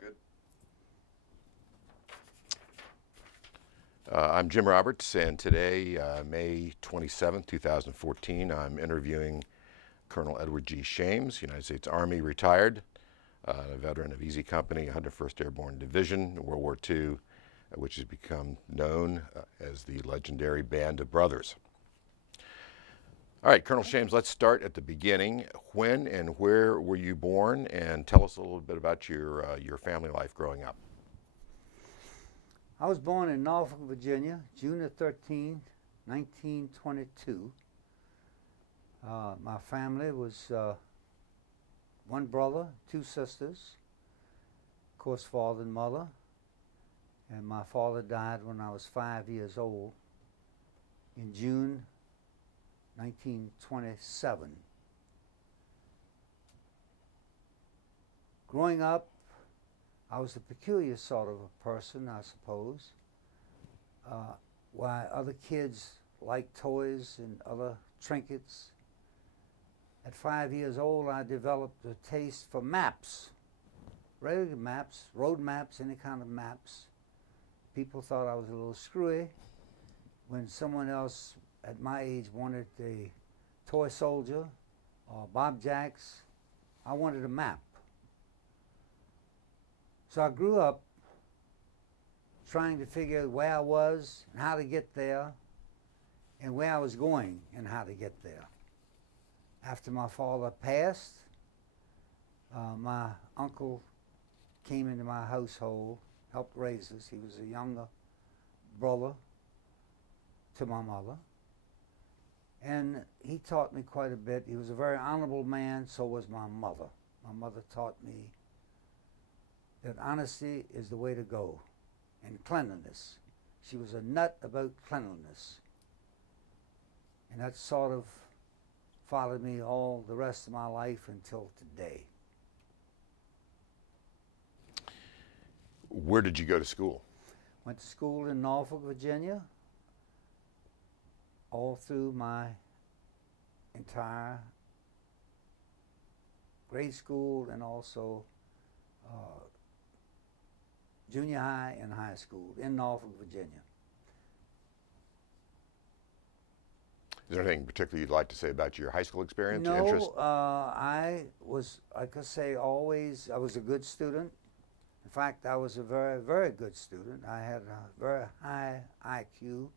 Good. I'm Jim Roberts, and today, May 27th, 2014, I'm interviewing Colonel Edward G. Shames, United States Army, retired, a veteran of Easy Company, 101st Airborne Division, World War II, which has become known as the legendary Band of Brothers. All right, Colonel Shames, let's start at the beginning. When and where were you born, and tell us a little bit about your family life growing up. I was born in Norfolk, Virginia, June the 13th, 1922. My family was one brother, two sisters, of course, father and mother. And my father died when I was 5 years old in June 1927. Growing up, I was a peculiar sort of a person, I suppose. While other kids liked toys and other trinkets, at 5 years old I developed a taste for maps, regular maps, road maps, any kind of maps. People thought I was a little screwy. When someone else at my age wanted a toy soldier or Bob Jacks, I wanted a map. So I grew up trying to figure out where I was and how to get there, and where I was going and how to get there. After my father passed, my uncle came into my household, helped raise us. He was a younger brother to my mother. And he taught me quite a bit. He was a very honorable man, so was my mother. My mother taught me that honesty is the way to go, and cleanliness. She was a nut about cleanliness. And that sort of followed me all the rest of my life until today. Where did you go to school? Went to school in Norfolk, Virginia, all through my entire grade school and also junior high and high school in Norfolk, Virginia. Is there anything particular you'd like to say about your high school experience? No, interest? I was, I could say, always, I was a good student. In fact, I was a very, very good student. I had a very high IQ.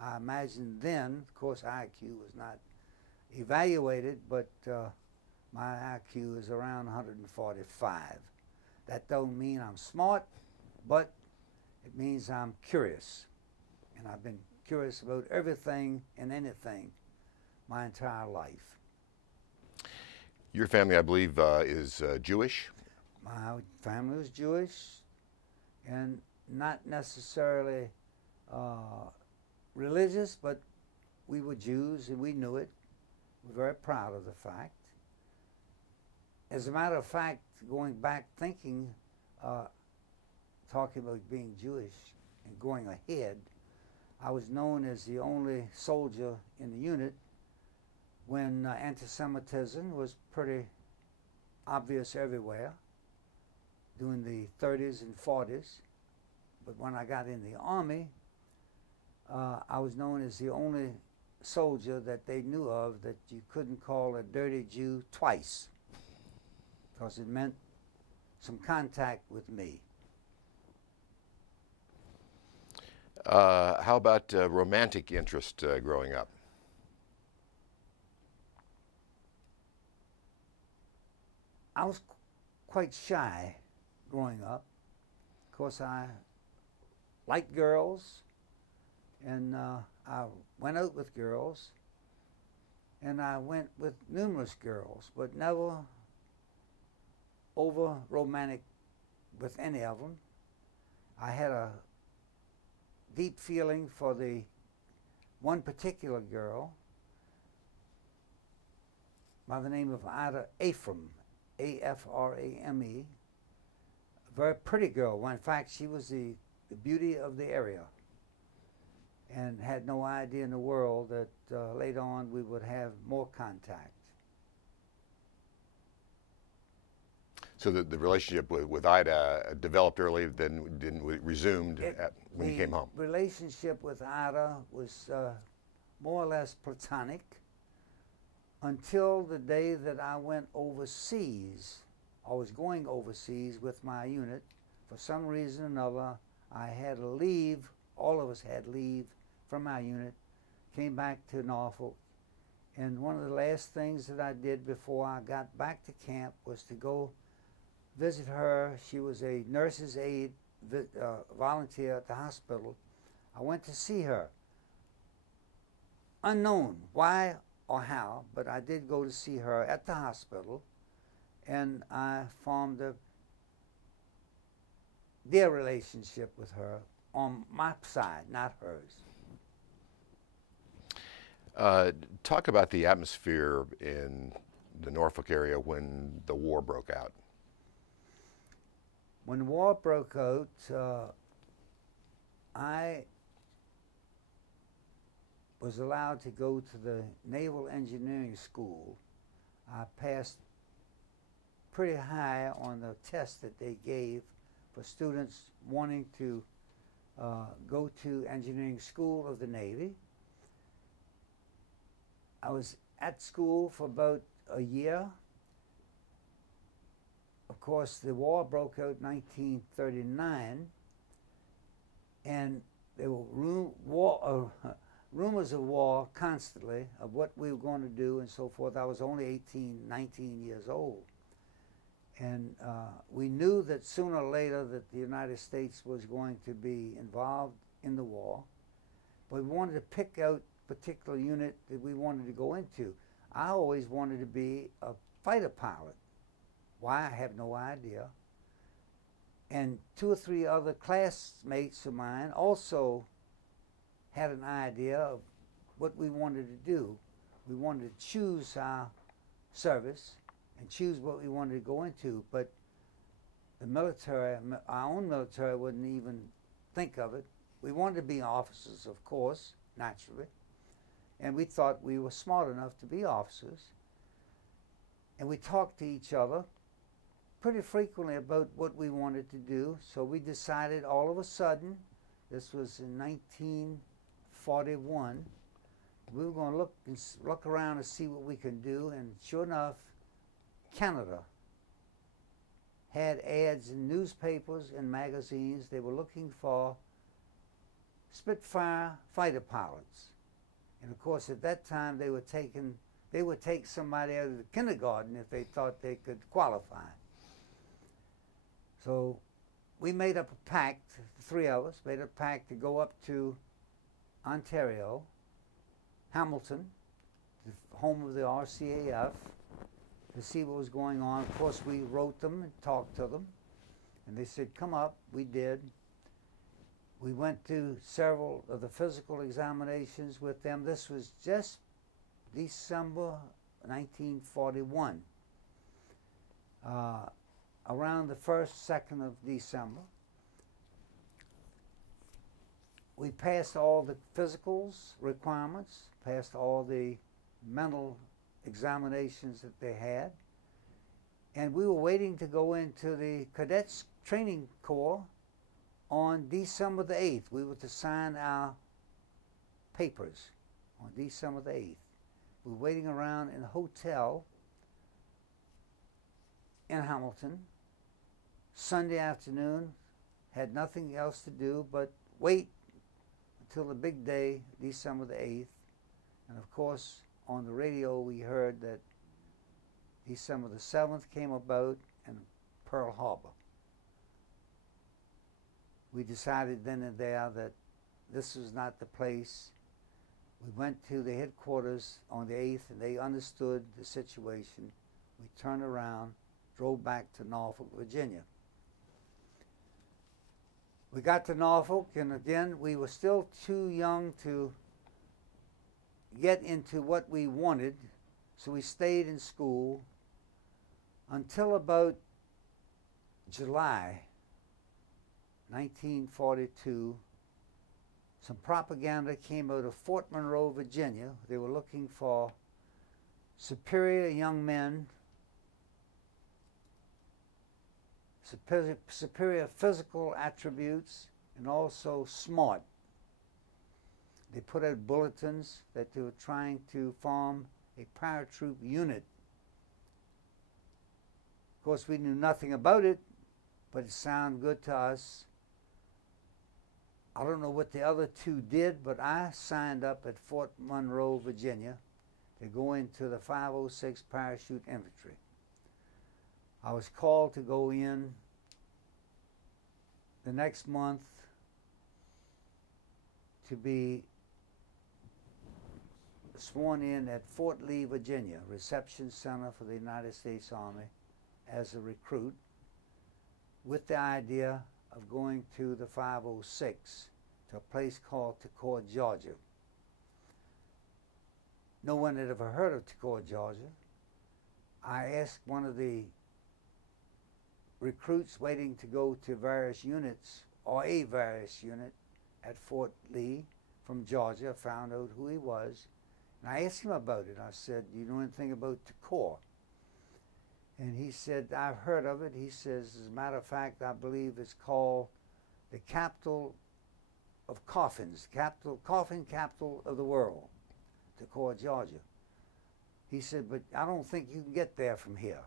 I imagine then, of course, IQ was not evaluated, but my IQ is around 145. That don't mean I'm smart, but it means I'm curious. And I've been curious about everything and anything my entire life. Your family, I believe, is Jewish? My family was Jewish, and not necessarily religious, but we were Jews and we knew it. We're very proud of the fact. As a matter of fact, going back thinking, talking about being Jewish and going ahead, I was known as the only soldier in the unit when anti-Semitism was pretty obvious everywhere during the 30s and 40s. But when I got in the Army, I was known as the only soldier that they knew of that you couldn't call a dirty Jew twice, because it meant some contact with me. How about romantic interest growing up? I was quite shy growing up. Of course, I liked girls, and I went out with girls, and I went with numerous girls, but never over romantic with any of them. I had a deep feeling for the one particular girl by the name of Ida Aframe, A-F-R-A-M-E, a very pretty girl. Well, in fact, she was the beauty of the area, and had no idea in the world that later on we would have more contact. So the relationship with Ida developed early, then resumed when you came home. The relationship with Ida was more or less platonic until the day that I went overseas. I was going overseas with my unit. For some reason or another, I had to leave. All of us had to leave from our unit, came back to Norfolk, and one of the last things that I did before I got back to camp was to go visit her. She was a nurse's aide volunteer at the hospital. I went to see her. Unknown why or how, but I did go to see her at the hospital, and I formed a dear relationship with her on my side, not hers. Talk about the atmosphere in the Norfolk area when the war broke out. When the war broke out, I was allowed to go to the Naval Engineering School. I passed pretty high on the test that they gave for students wanting to go to engineering school of the Navy. I was at school for about a year. Of course, the war broke out in 1939, and there were rumors of war constantly, of what we were going to do and so forth. I was only 18, 19 years old. And we knew that sooner or later that the United States was going to be involved in the war, but we wanted to pick out a particular unit that we wanted to go into. I always wanted to be a fighter pilot. Why, I have no idea. And 2 or 3 other classmates of mine also had an idea of what we wanted to do. We wanted to choose our service and choose what we wanted to go into, but the military, our own military, wouldn't even think of it. We wanted to be officers, of course, naturally, and we thought we were smart enough to be officers. And we talked to each other pretty frequently about what we wanted to do, so we decided all of a sudden, this was in 1941, we were going to look around and see what we could do, and sure enough, Canada had ads in newspapers and magazines. They were looking for Spitfire fighter pilots. And of course, at that time, they would take somebody out of the kindergarten if they thought they could qualify. So we made up a pact, the 3 of us made a pact to go up to Ontario, Hamilton, the home of the RCAF, to see what was going on. Of course, we wrote them and talked to them, and they said, come up. We did. We went to several of the physical examinations with them. This was just December 1941. Around the 1st, 2nd of December, we passed all the physicals requirements, passed all the mental examinations that they had, and we were waiting to go into the Cadets Training Corps on December the 8th. We were to sign our papers on December the 8th. We were waiting around in a hotel in Hamilton. Sunday afternoon, had nothing else to do but wait until the big day, December the 8th. And of course, on the radio we heard that December the 7th came about and Pearl Harbor. We decided then and there that this was not the place. We went to the headquarters on the 8th, and they understood the situation. We turned around, drove back to Norfolk, Virginia. We got to Norfolk, and again, we were still too young to get into what we wanted, so we stayed in school until about July 1942. Some propaganda came out of Fort Monroe, Virginia. They were looking for superior young men superior physical attributes, and also smart. They put out bulletins that they were trying to form a paratroop unit. Of course, we knew nothing about it, but it sounded good to us. I don't know what the other two did, but I signed up at Fort Monroe, Virginia, to go into the 506 Parachute Infantry. I was called to go in the next month to be sworn in at Fort Lee, Virginia, Reception Center for the United States Army, as a recruit, with the idea of going to the 506 to a place called Toccoa, Georgia. No one had ever heard of Toccoa, Georgia. I asked one of the recruits waiting to go to various units, or a various unit at Fort Lee from Georgia, found out who he was, and I asked him about it. I said, "Do you know anything about Toccoa?" And he said, "I've heard of it." He says, "As a matter of fact, I believe it's called the capital of coffins, coffin capital of the world, Toccoa, Georgia." He said, "But I don't think you can get there from here."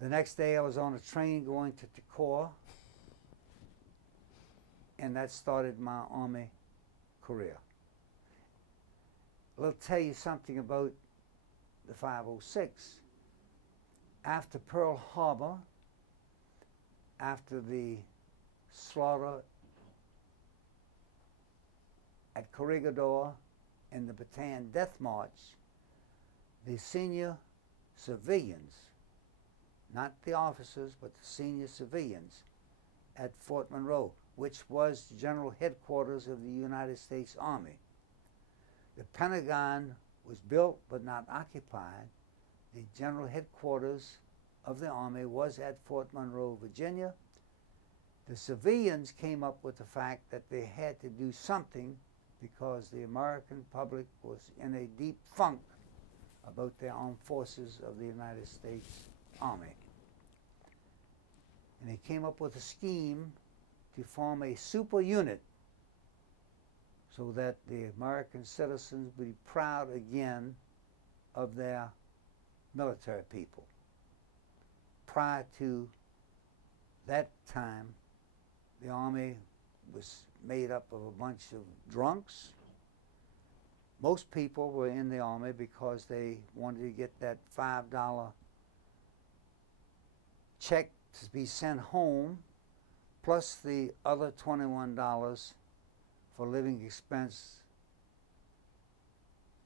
The next day I was on a train going to Toccoa, and that started my Army career. I'll tell you something about the 506. After Pearl Harbor, after the slaughter at Corregidor and the Bataan Death March, the senior civilians, not the officers, but the senior civilians at Fort Monroe, which was general headquarters of the United States Army. The Pentagon was built but not occupied. The general headquarters of the Army was at Fort Monroe, Virginia. The civilians came up with the fact that they had to do something because the American public was in a deep funk about the armed forces of the United States Army. And they came up with a scheme to form a super unit so that the American citizens would be proud again of their military people. Prior to that time, the Army was made up of a bunch of drunks. Most people were in the Army because they wanted to get that $5 check to be sent home, plus the other $21 for living expense.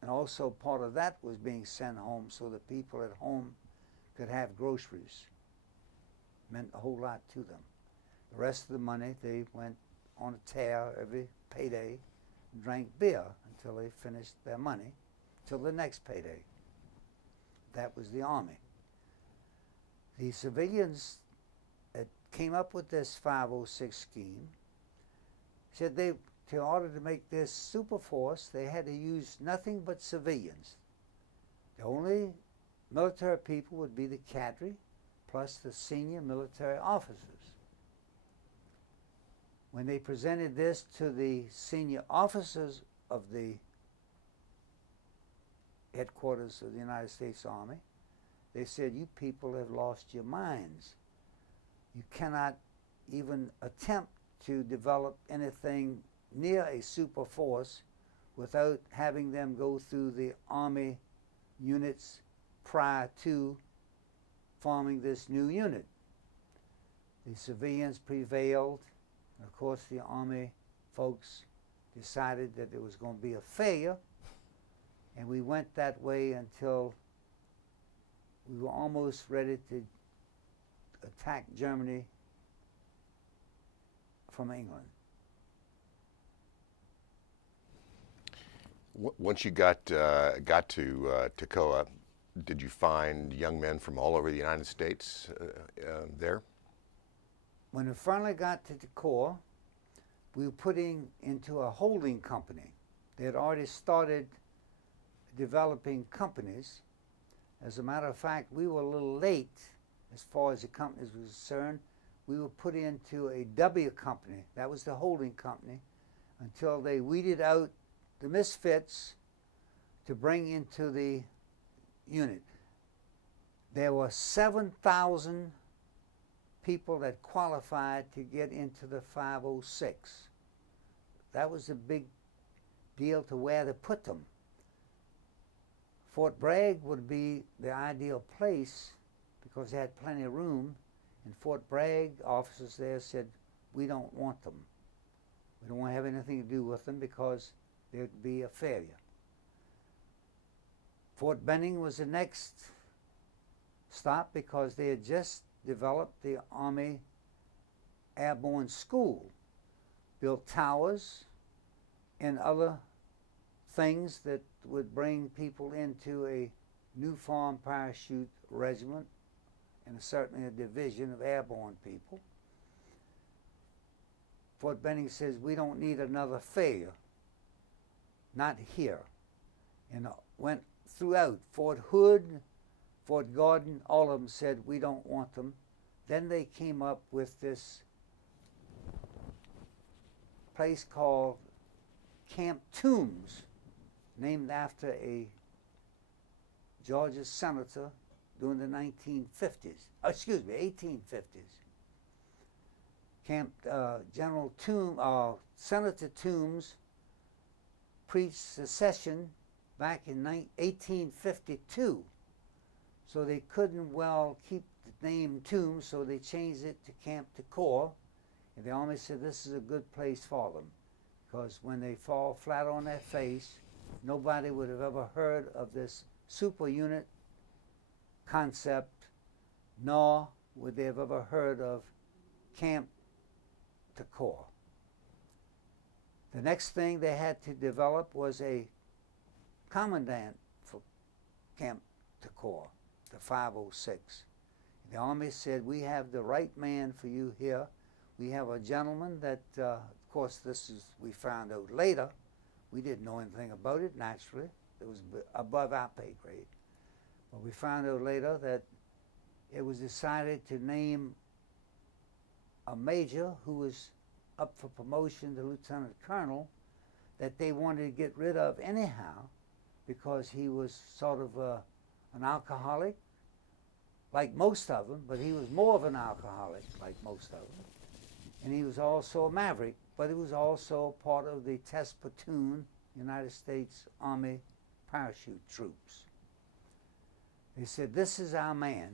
And also part of that was being sent home so that people at home could have groceries. Meant a whole lot to them. The rest of the money, they went on a tear every payday and drank beer until they finished their money, till the next payday. That was the Army. The civilians that came up with this 506 scheme said they, in order to make this super force, they had to use nothing but civilians. The only military people would be the cadre plus the senior military officers. When they presented this to the senior officers of the headquarters of the United States Army, they said, "You people have lost your minds. You cannot even attempt to develop anything near a super force without having them go through the Army units prior to forming this new unit." The civilians prevailed. And of course, the Army folks decided that it was going to be a failure, and we went that way until we were almost ready to attack Germany from England. Once you got to Toccoa, did you find young men from all over the United States there? When we finally got to Toccoa, we were putting into a holding company. They had already started developing companies. As a matter of fact, we were a little late as far as the companies were concerned. We were put into a W company. That was the holding company until they weeded out the misfits to bring into the unit. There were 7,000 people that qualified to get into the 506. That was a big deal to where to put them. Fort Bragg would be the ideal place because they had plenty of room. And Fort Bragg officers there said, we don't want them. We don't want to have anything to do with them because there'd be a failure. Fort Benning was the next stop because they had just developed the Army Airborne School, built towers and other things that would bring people into a new form parachute regiment and certainly a division of airborne people. Fort Benning says, we don't need another failure, not here. And went throughout. Fort Hood, Fort Gordon, all of them said, we don't want them. Then they came up with this place called Camp Toombs, named after a Georgia senator during the 1850s. Senator Toombs preached secession back in 1852. So they couldn't well keep the name Toombs, so they changed it to Camp Decour. And the Army said this is a good place for them, because when they fall flat on their face, nobody would have ever heard of this super unit concept, nor would they have ever heard of Camp Decour. The next thing they had to develop was a commandant for Camp Decour, the 506. The Army said, we have the right man for you here. We have a gentleman that, of course, we found out later. We didn't know anything about it, naturally. It was above our pay grade. But we found out later that it was decided to name a major who was up for promotion to lieutenant colonel that they wanted to get rid of anyhow because he was sort of an alcoholic, like most of them, but he was more of an alcoholic, like most of them. And he was also a maverick, but he was also part of the test platoon, United States Army parachute troops. They said, this is our man.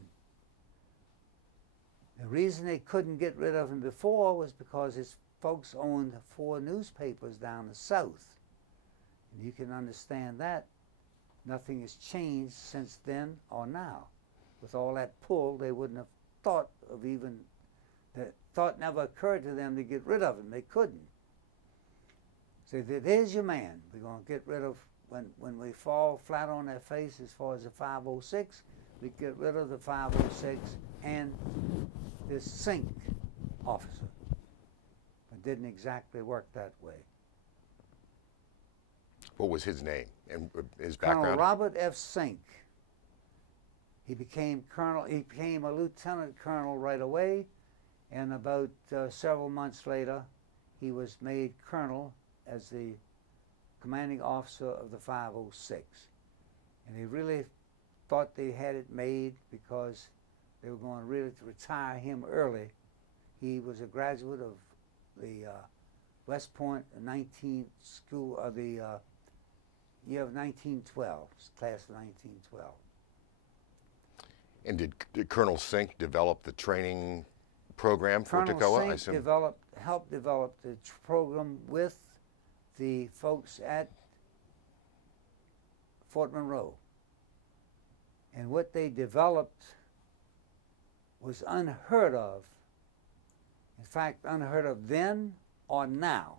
The reason they couldn't get rid of him before was because his folks owned 4 newspapers down the south. And you can understand that. Nothing has changed since then or now. With all that pull, they wouldn't have thought of even, the thought never occurred to them to get rid of him. They couldn't. So there's your man. We're going to get rid of, when we fall flat on their face as far as the 506, we get rid of the 506 and this sink officer. It didn't exactly work that way. What was his name and his background? Colonel Robert F. Sink. He became colonel. He became a lieutenant colonel right away, and about several months later, he was made colonel as the commanding officer of the 506. And they really thought they had it made because they were going really to retire him early. He was a graduate of the West Point 19th school of the year of 1912, class of 1912. And did Colonel Sink develop the training program for Toccoa? Colonel Sink helped develop the program with the folks at Fort Monroe. And what they developed was unheard of. In fact, unheard of then or now.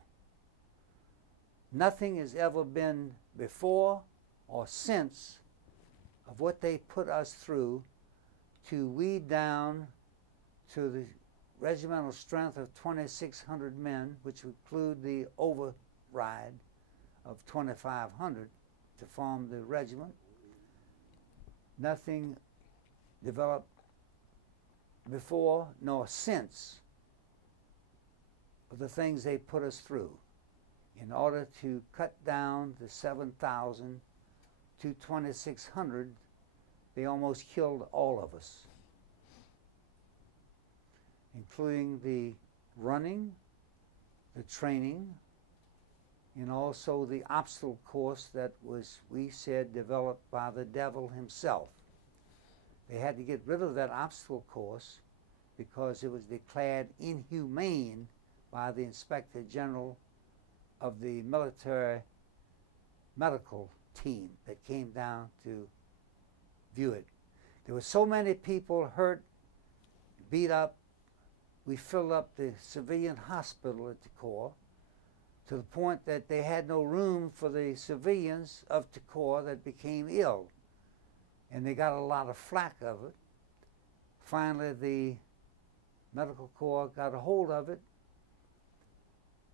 Nothing has ever been before or since of what they put us through to weed down to the regimental strength of 2,600 men, which would include the override of 2,500 to form the regiment. Nothing developed before nor since of the things they put us through in order to cut down the 7,000 to 2,600. They almost killed all of us, including the running, the training, and also the obstacle course that was, we said, developed by the devil himself. They had to get rid of that obstacle course because it was declared inhumane by the Inspector General of the military medical team that came down to view it. There were so many people hurt, beat up. We filled up the civilian hospital at the Corps to the point that they had no room for the civilians of the Corps that became ill. And they got a lot of flack of it. Finally, the Medical Corps got a hold of it.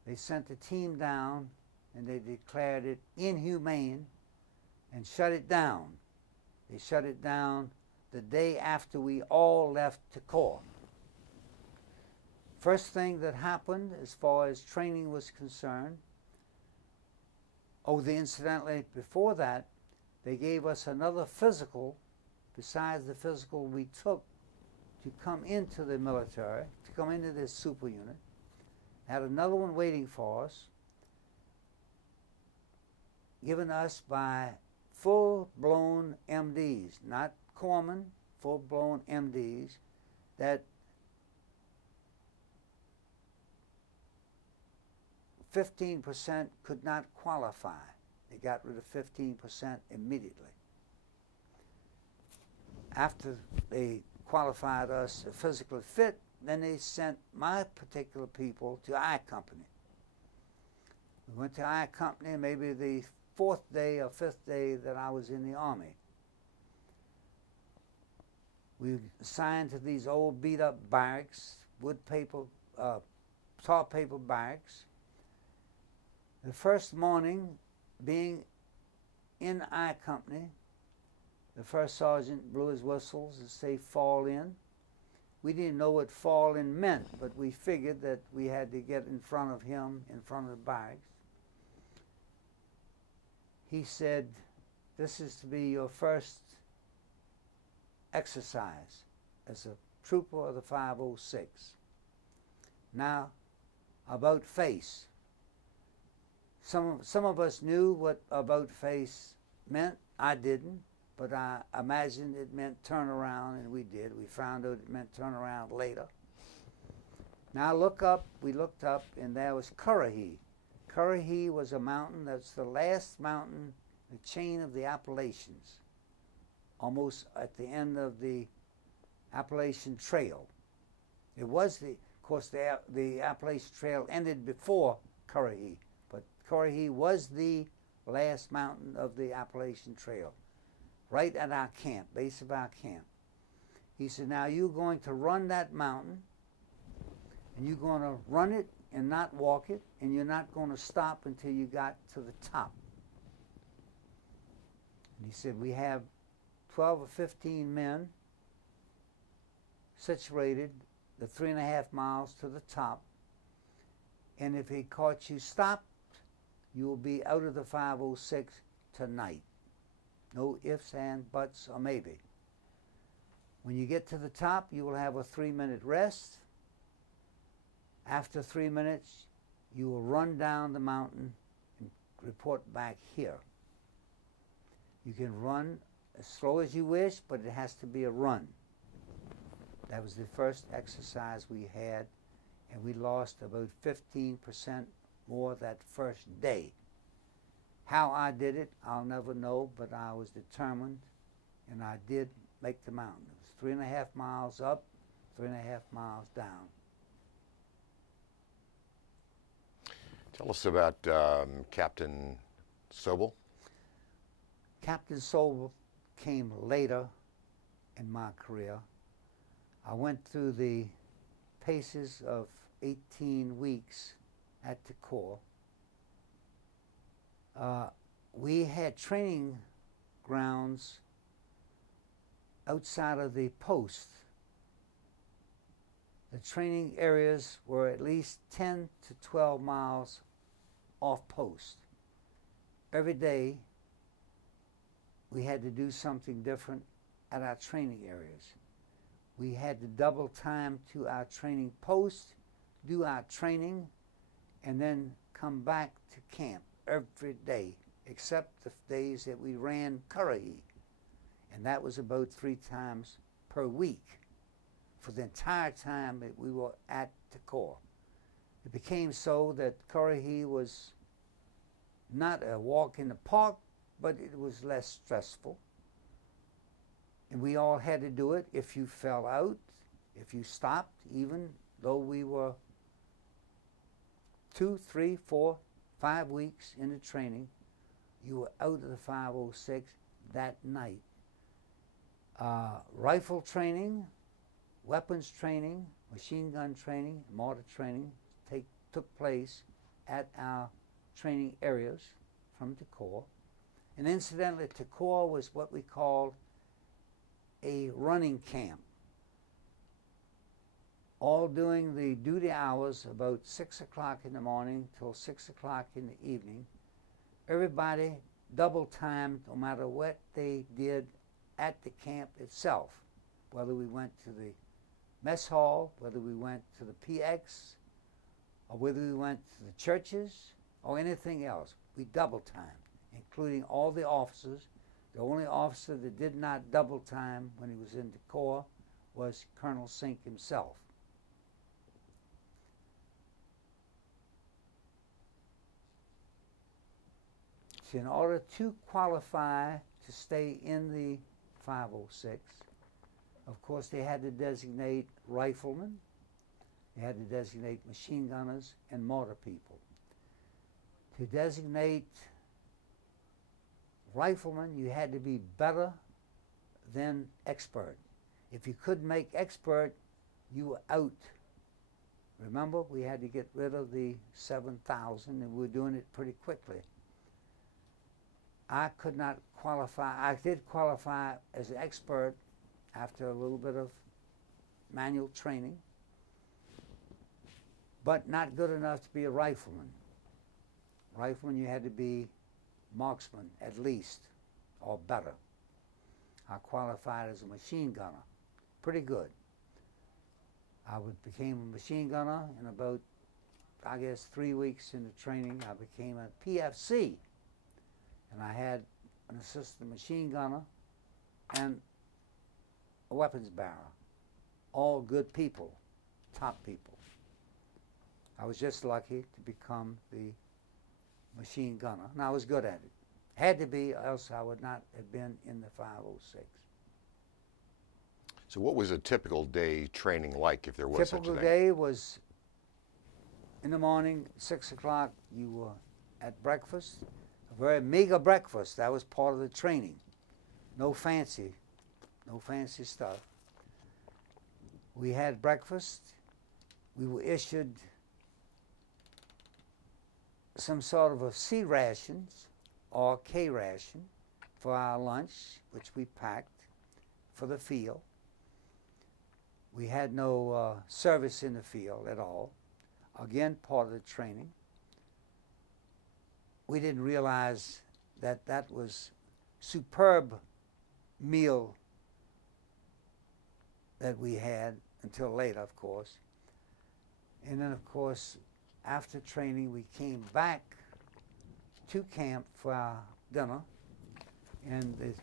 They sent a team down and they declared it inhumane and shut it down. They shut it down the day after we all left the Corps. First thing that happened as far as training was concerned, incidentally, before that, they gave us another physical besides the physical we took to come into the military, to come into this super unit. Had another one waiting for us, given us by full-blown MDs, not corpsmen, full-blown MDs, that 15% could not qualify. They got rid of 15% immediately. After they qualified us physically fit, then they sent my particular people to I Company. We went to I Company maybe the 4th day or 5th day that I was in the Army. We assigned to these old beat-up barracks, tar paper barracks. The first morning, being in I Company, the first sergeant blew his whistles and said, "Fall in." We didn't know what fall in meant, but we figured that we had to get in front of him, in front of the barracks. He said, "This is to be your first exercise as a trooper of the 506. Now, about face. Some of us knew what about face meant. I didn't, but I imagined it meant turn around, and we did. We found out it meant turn around later. Now look up. We looked up, and there was Currahee. Currahee was a mountain that's the last mountain, the chain of the Appalachians, almost at the end of the Appalachian Trail. It was of course, the Appalachian Trail ended before Currahee, but Currahee was the last mountain of the Appalachian Trail, right at our camp, base of our camp. He said, "Now you're going to run that mountain, and you're going to run it and not walk it, and you're not going to stop until you got to the top." And he said, "We have 12 or 15 men situated the 3.5 miles to the top, and if he caught you stopped, you will be out of the 506 tonight. No ifs, and buts, or maybe. When you get to the top, you will have a 3-minute rest. After 3 minutes, you will run down the mountain and report back here. You can run as slow as you wish, but it has to be a run." That was the first exercise we had, and we lost about 15% more that first day. How I did it, I'll never know, but I was determined, and I did make the mountain. It was 3.5 miles up, 3.5 miles down. Tell us about Captain Sobel. Captain Sobel came later in my career. I went through the paces of 18 weeks at the Corps. We had training grounds outside of the post the training areas were at least 10 to 12 miles off post. Every day we had to do something different at our training areas. We had to double time to our training post, do our training, and then come back to camp every day, except the days that we ran Currahee. And that was about 3 times per week for the entire time that we were at the Corps. It became so that Currahee was not a walk in the park, but it was less stressful. And we all had to do it. If you fell out, if you stopped, even though we were 2, 3, 4, 5 weeks into training, you were out of the 506 that night. Rifle training, weapons training, machine gun training, mortar training took place at our training areas from the Corps. And incidentally, the Corps was what we called a running camp. All during the duty hours, about 6 o'clock in the morning till 6 o'clock in the evening, everybody double timed no matter what they did at the camp itself, whether we went to the mess hall, whether we went to the PX, or whether we went to the churches, or anything else. We double timed, including all the officers. The only officer that did not double time when he was in the Corps was Colonel Sink himself. So in order to qualify to stay in the 506, of course they had to designate riflemen, they had to designate machine gunners and mortar people. To designate riflemen, you had to be better than expert. If you couldn't make expert, you were out. Remember, we had to get rid of the 7,000, and we were doing it pretty quickly. I could not qualify. I did qualify as an expert after a little bit of manual training, but not good enough to be a rifleman. Rifleman, you had to be marksman at least, or better. I qualified as a machine gunner, pretty good. I became a machine gunner in about, I guess, 3 weeks into training. I became a PFC, and I had an assistant machine gunner and a weapons bearer, all good people, top people. I was just lucky to become the machine gunner, and I was good at it. Had to be, else I would not have been in the 506. So what was a typical day training like, if there was such a thing? Typical day was in the morning, 6 o'clock, you were at breakfast, a very meager breakfast. That was part of the training. No fancy stuff. We had breakfast. We were issued some sort of a C rations or K ration for our lunch, which we packed for the field. We had no service in the field at all. Again, part of the training. We didn't realize that that was superb meal that we had until later, of course. And then, of course, after training, we came back to camp for our dinner. And the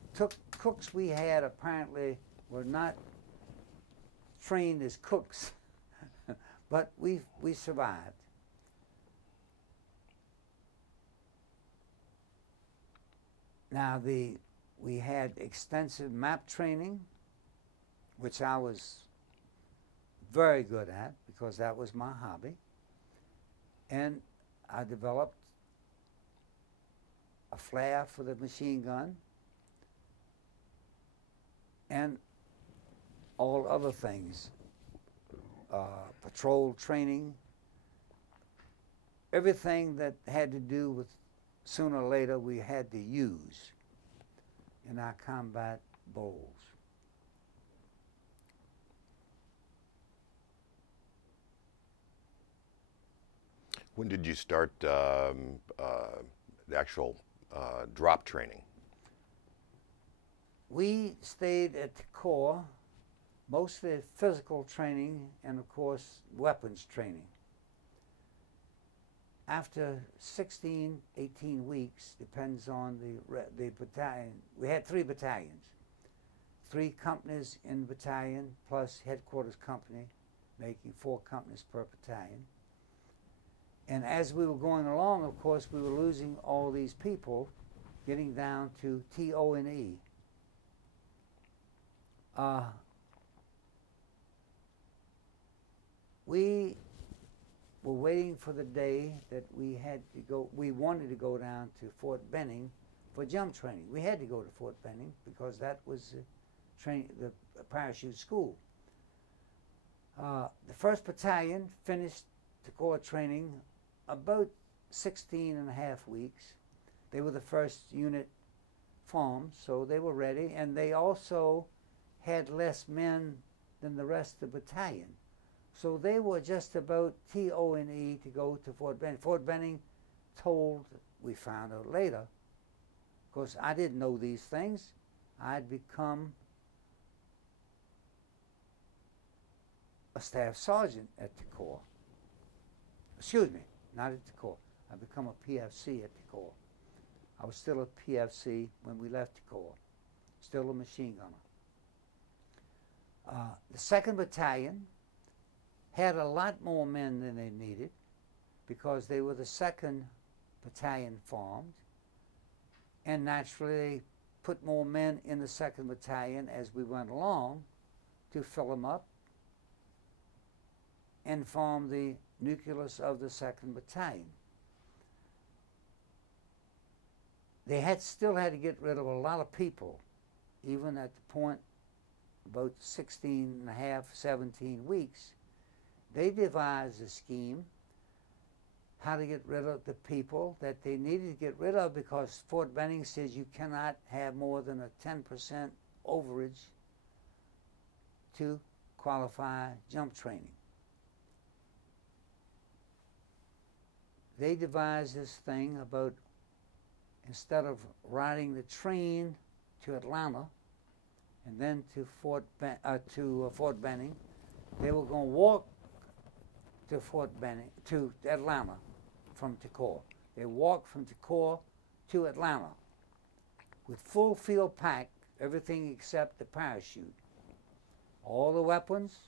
cooks we had apparently were not trained as cooks, but we survived. Now we had extensive map training, which I was very good at because that was my hobby. And I developed a flare for the machine gun and all other things, patrol training, everything that had to do with sooner or later we had to use in our combat bowls. When did you start the actual drop training? We stayed at the Corps, mostly physical training and, of course, weapons training. After 16, 18 weeks, depends on the battalion. We had 3 battalions, 3 companies in the battalion, plus headquarters company, making 4 companies per battalion. And as we were going along, of course, we were losing all these people, getting down to TO&E. We were waiting for the day that we had to go. We wanted to go down to Fort Benning for jump training. We had to go to Fort Benning because that was the parachute school. The 1st Battalion finished the Corps training about 16 and a half weeks. They were the first unit formed, so they were ready, and they also had less men than the rest of the battalion. So they were just about TO&E to go to Fort Benning. Fort Benning told, we found out later, because I didn't know these things, I'd become a staff sergeant at the Corps. Excuse me, not at the Corps. I become a PFC at the Corps. I was still a PFC when we left the Corps, still a machine gunner. The 2nd Battalion had a lot more men than they needed because they were the 2nd Battalion formed, and naturally they put more men in the 2nd Battalion as we went along to fill them up and form the nucleus of the 2nd Battalion. They still had to get rid of a lot of people, even at the point about 16 and a half, 17 weeks. They devised a scheme how to get rid of the people that they needed to get rid of, because Fort Benning says you cannot have more than a 10% overage to qualify jump training. They devised this thing about, instead of riding the train to Atlanta and then to Fort Benning, they were going to walk to Fort Benning, to Atlanta from Toccoa. They walked from Toccoa to Atlanta with full field pack, everything except the parachute. All the weapons,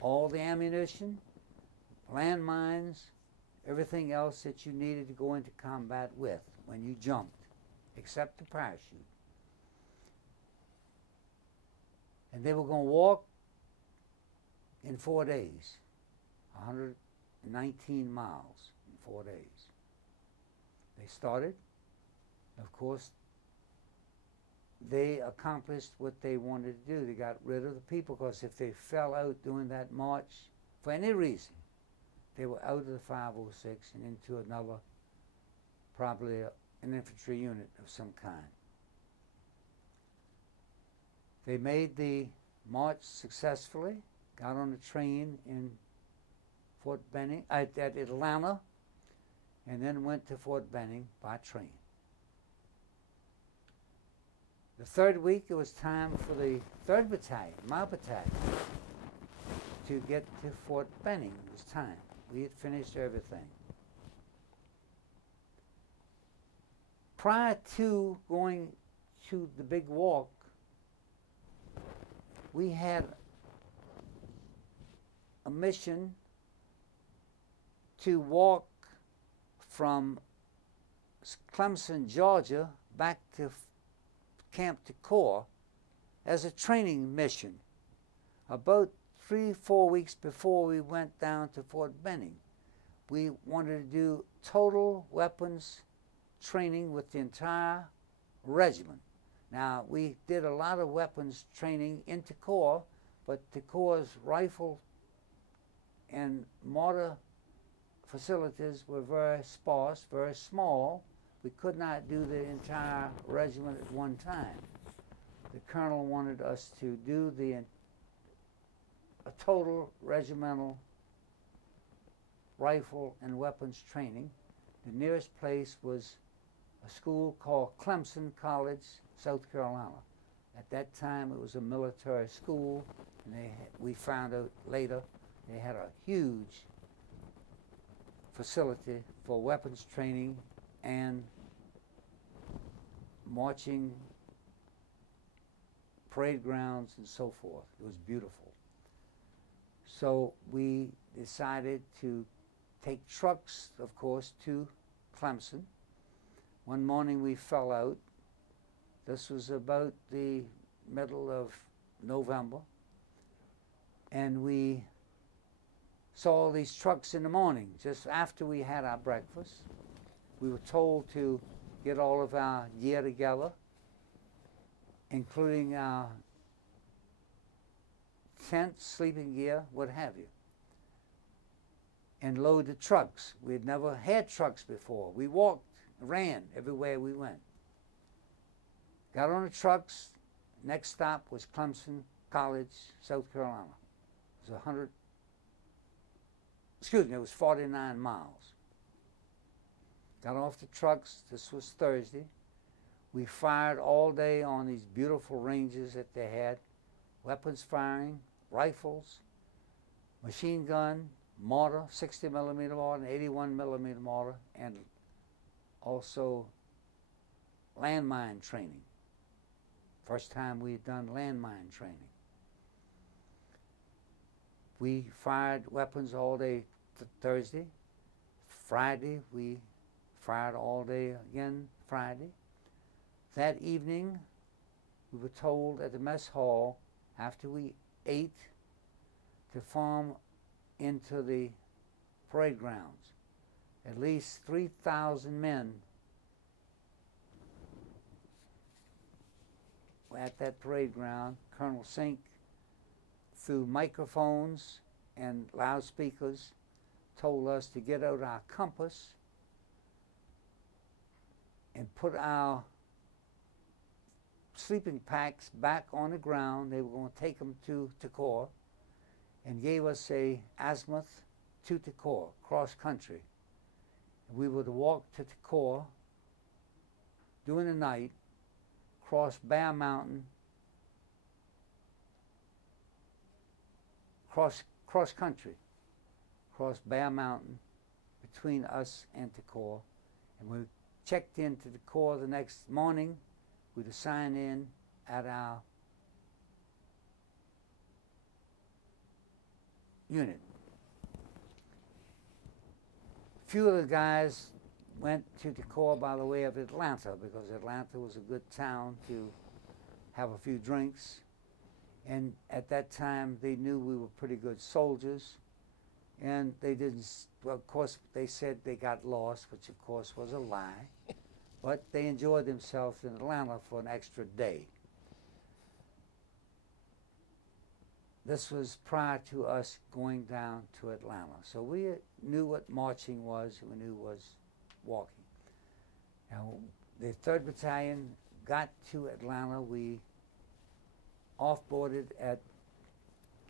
all the ammunition, landmines, everything else that you needed to go into combat with when you jumped, except the parachute. And they were going to walk in 4 days, 119 miles in 4 days. They started. Of course, they accomplished what they wanted to do. They got rid of the people, because if they fell out during that march for any reason, they were out of the 506 and into another, probably an infantry unit of some kind. They made the march successfully, got on a train in Fort Benning, at Atlanta, and then went to Fort Benning by train. The 3rd week, it was time for the 3rd Battalion, my battalion, to get to Fort Benning. It was time. We had finished everything. Prior to going to the big walk, we had a mission to walk from Clemson, Georgia, back to Camp Toccoa as a training mission. About 3-4 weeks before we went down to Fort Benning, we wanted to do total weapons training with the entire regiment. Now, we did a lot of weapons training in Toccoa, but Toccoa's rifle and mortar facilities were very sparse, very small. We could not do the entire regiment at one time. The colonel wanted us to do a total regimental rifle and weapons training. The nearest place was a school called Clemson College, South Carolina. At that time, it was a military school, and we found out later they had a huge facility for weapons training and marching, parade grounds, and so forth. It was beautiful. So we decided to take trucks, of course, to Clemson. One morning we fell out. This was about the middle of November. And we saw these trucks in the morning, just after we had our breakfast. We were told to get all of our gear together, including our tent, sleeping gear, what have you, and load the trucks. We had never had trucks before. We walked, ran everywhere we went. Got on the trucks. Next stop was Clemson College, South Carolina. It was it was 49 miles. Got off the trucks. This was Thursday. We fired all day on these beautiful ranges that they had. Weapons firing, rifles, machine gun, mortar, 60 millimeter mortar, and 81 millimeter mortar, and also landmine training. First time we had done landmine training. We fired weapons all day Thursday. Friday, we fired all day again Friday. That evening, we were told at the mess hall, after we ate, to form into the parade grounds. At least 3,000 men were at that parade ground. Colonel Sink, through microphones and loudspeakers, told us to get out our compass and put our sleeping packs back on the ground. They were going to take them to Takor, and gave us a azimuth to Takor, cross country. We were to walk to Takor during the night, cross Bear Mountain, cross country, cross Bear Mountain between us and Takor. And we checked into Takor the next morning. We'd sign in at our unit. A few of the guys went to Takor by the way of Atlanta, because Atlanta was a good town to have a few drinks. And at that time, they knew we were pretty good soldiers. And they didn't, well, of course, they said they got lost, which of course was a lie. But they enjoyed themselves in Atlanta for an extra day. This was prior to us going down to Atlanta. So we knew what marching was, and we knew was walking. Now, the 3rd Battalion got to Atlanta. We off-boarded at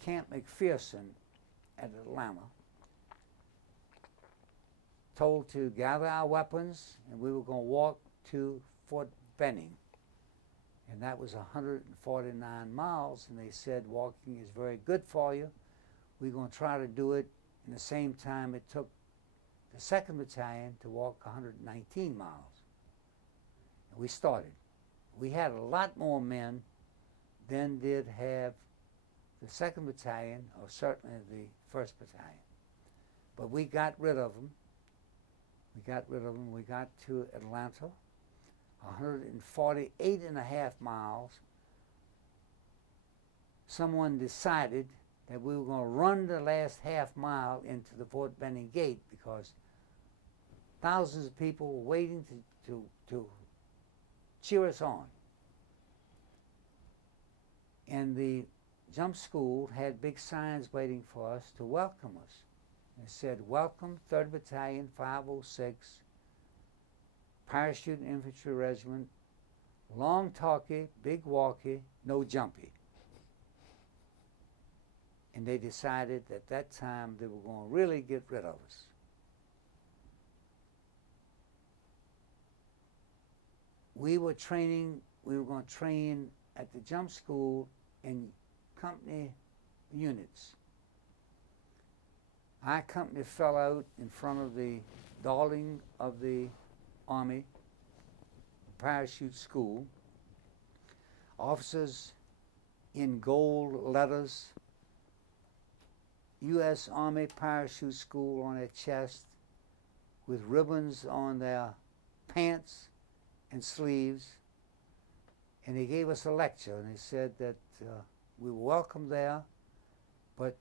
Camp McPherson at Atlanta, told to gather our weapons, and we were going to walk to Fort Benning. And that was 149 miles, and they said walking is very good for you. We're going to try to do it in the same time it took the 2nd Battalion to walk 119 miles. And we started. We had a lot more men than did have the 2nd Battalion, or certainly the 1st Battalion. But we got rid of them. We got to Atlanta, 148.5 miles. Someone decided that we were going to run the last half mile into the Fort Benning gate, because thousands of people were waiting to cheer us on. And the jump school had big signs waiting for us to welcome us. It said, "Welcome, 3rd Battalion, 506, Parachute Infantry Regiment, long talkie, big walkie, no jumpy." And they decided at that time they were going to really get rid of us. we were training, we were going to train at the jump school in company units. Our company fell out in front of the Darling of the Army Parachute School. Officers in gold letters, U.S. Army Parachute School on their chest, with ribbons on their pants and sleeves. And they gave us a lecture, and they said that we were welcome there, but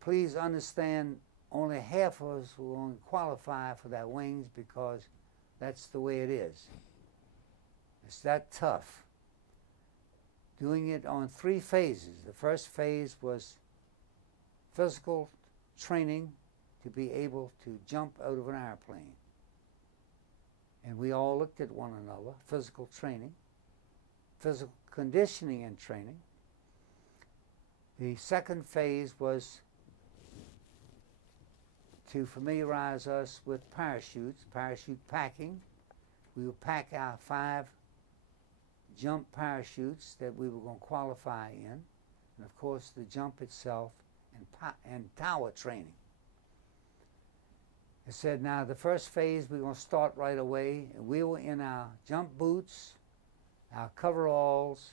please understand only half of us will only qualify for that wings, because that's the way it is. It's that tough. Doing it on 3 phases. The first phase was physical training to be able to jump out of an airplane. And we all looked at one another. Physical training, physical conditioning and training. The second phase was to familiarize us with parachutes, parachute packing. We would pack our 5 jump parachutes that we were going to qualify in, and of course the jump itself and tower training. I said, now the first phase we're going to start right away, and we were in our jump boots, our coveralls.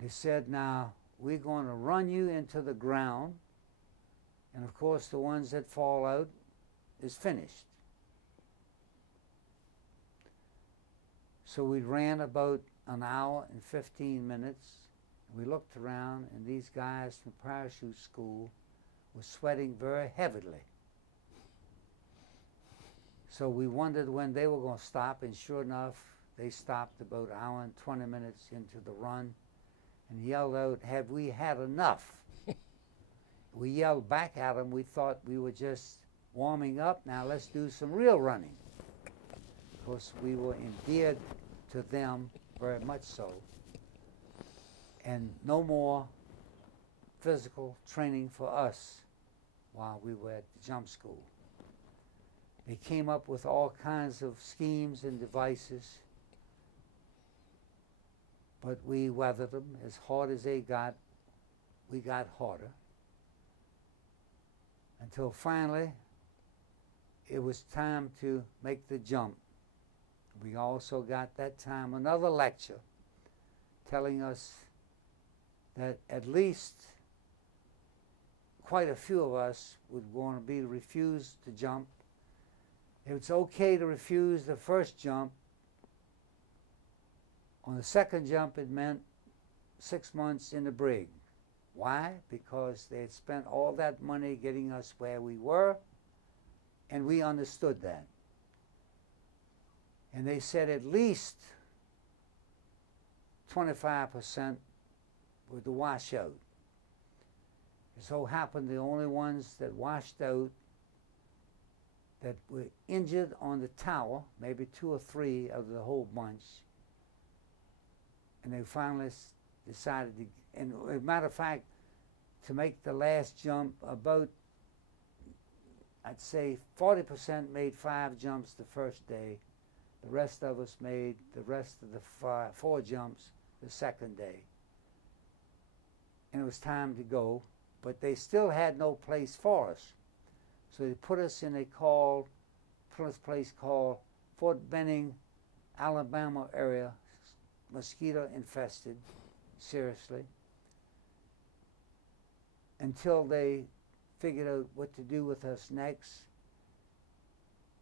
They said, now we're going to run you into the ground, and of course the ones that fall out is finished. So we ran about an hour and 15 minutes. We looked around, and these guys from parachute school were sweating very heavily. So we wondered when they were going to stop, and sure enough, they stopped about an hour and 20 minutes into the run and yelled out, "Have we had enough?" We yelled back at them. We thought we were just warming up. Now let's do some real running. Of course, we were endeared to them, very much so. And no more physical training for us while we were at the jump school. They came up with all kinds of schemes and devices, but we weathered them. As hard as they got, we got harder. Until finally, it was time to make the jump. We also got that time another lecture telling us that at least quite a few of us would want to be refused to jump. It's okay to refuse the first jump. On the second jump, it meant 6 months in the brig. Why? Because they had spent all that money getting us where we were, and we understood that. And they said at least 25% were to wash out. It so happened the only ones that washed out that were injured on the tower, maybe 2 or 3 of the whole bunch, and they finally decided to, and as a matter of fact, to make the last jump, about, I'd say 40% made 5 jumps the first day. The rest of us made the rest of the 4 jumps the second day. And it was time to go, but they still had no place for us. So they put us in a place called Fort Benning, Alabama area, mosquito infested, seriously, until they figured out what to do with us next.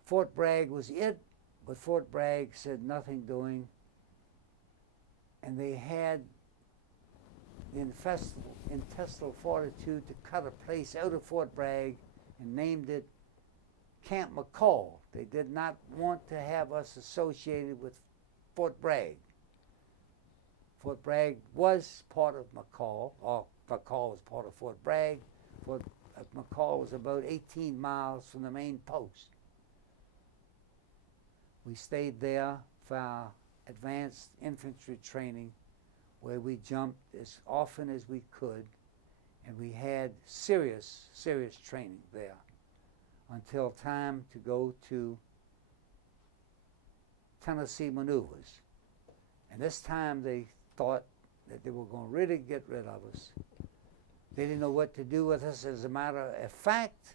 Fort Bragg was it, but Fort Bragg said nothing doing, and they had the intestinal fortitude to cut a place out of Fort Bragg and named it Camp McCall. They did not want to have us associated with Fort Bragg. Fort Bragg was part of McCall, or McCall was part of Fort Bragg. Fort McCall was about 18 miles from the main post. We stayed there for our advanced infantry training, where we jumped as often as we could, and we had serious training there until time to go to Tennessee maneuvers. And this time they thought that they were going to really get rid of us. They didn't know what to do with us. As a matter of fact,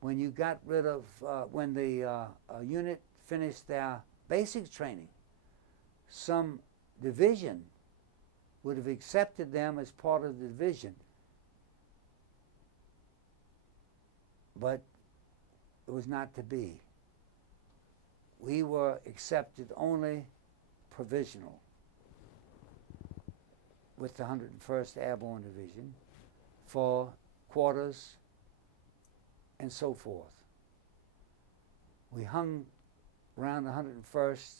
when you got rid of, when the unit finished their basic training, some division would have accepted them as part of the division. But it was not to be. We were accepted only provisional with the 101st Airborne Division for quarters and so forth. We hung around the 101st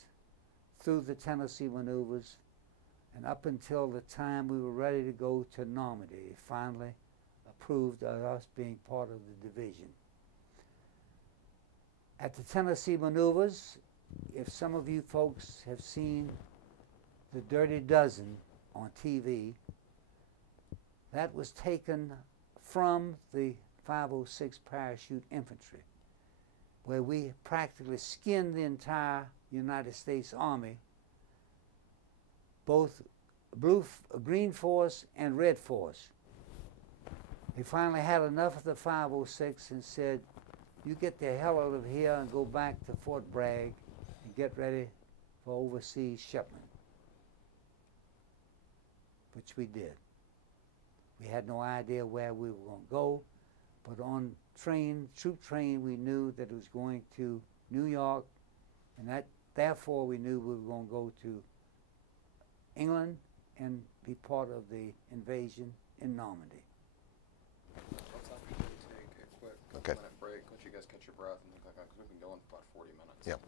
through the Tennessee maneuvers, and up until the time we were ready to go to Normandy, it finally approved of us being part of the division. At the Tennessee maneuvers, if some of you folks have seen the Dirty Dozen on TV, that was taken from the 506 Parachute Infantry, where we practically skinned the entire United States Army, both Green Force and Red Force. They finally had enough of the 506 and said, you get the hell out of here and go back to Fort Bragg and get ready for overseas shipment, which we did. We had no idea where we were going to go, but on troop train, we knew that it was going to New York, and that therefore we knew we were going to go to England and be part of the invasion in Normandy. Let's have to take a quick minute break, let you guys catch your breath, and think like that, because we've been going for about 40 minutes. Yep.